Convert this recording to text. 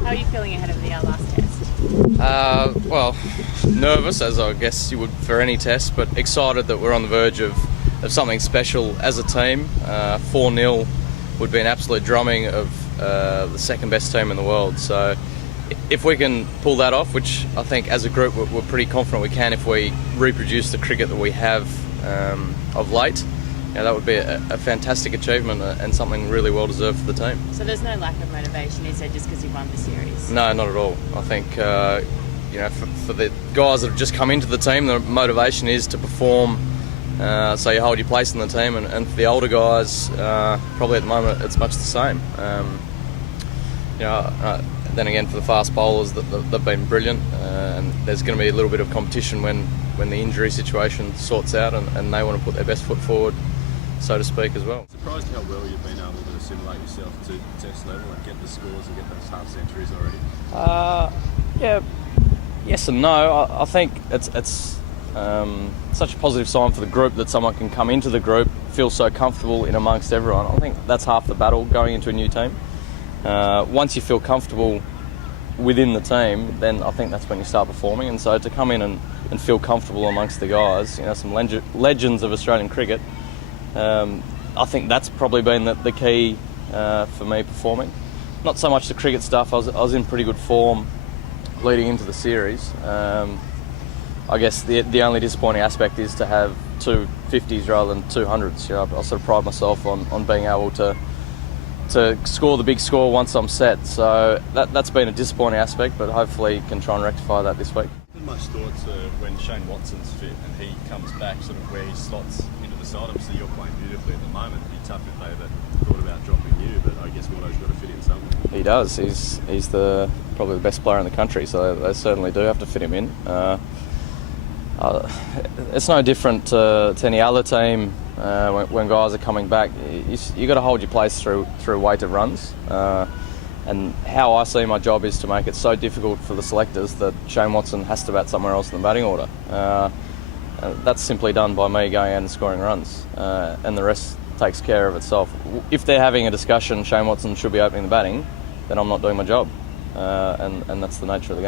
How are you feeling ahead of the last test? Well, nervous, as I guess you would for any test, but excited that we're on the verge of something special as a team. 4-0 would be an absolute drumming of the second best team in the world. So if we can pull that off, which I think as a group we're pretty confident we can if we reproduce the cricket that we have of late, that would be a fantastic achievement and something really well deserved for the team. So there's no lack of motivation, is there, just because you've won the series? No, not at all. I think for the guys that have just come into the team, the motivation is to perform, so you hold your place in the team, and for the older guys, probably at the moment it's much the same. Then again, for the fast bowlers, they've been brilliant, and there's going to be a little bit of competition when the injury situation sorts out, and they want to put their best foot forward, so to speak, as well. Surprised how well you've been able to assimilate yourself to test level and get the scores and get those half centuries already. Yeah, yes and no. I think it's such a positive sign for the group that someone can come into the group, feel so comfortable in amongst everyone. I think that's half the battle going into a new team. Once you feel comfortable within the team, then I think that's when you start performing. And so to come in and feel comfortable amongst the guys, some legends of Australian cricket, I think that's probably been the key for me performing. Not so much the cricket stuff. I was in pretty good form leading into the series. I guess the only disappointing aspect is to have 2 50s rather than 200s. I sort of pride myself on being able to score the big score once I'm set. So that's been a disappointing aspect, but hopefully can try and rectify that this week. Much thought when Shane Watson's fit and he comes back, sort of where he slots into the side. Obviously you're playing beautifully at the moment. It'd be tough if they ever thought about dropping you, but I guess Watto's got to fit in somewhere. He does. He's probably the best player in the country, so they certainly do have to fit him in. It's no different to any other team when guys are coming back. You got to hold your place through weight of runs. And how I see my job is to make it so difficult for the selectors that Shane Watson has to bat somewhere else in the batting order. That's simply done by me going out and scoring runs, and the rest takes care of itself. If they're having a discussion, Shane Watson should be opening the batting, then I'm not doing my job, and that's the nature of the game.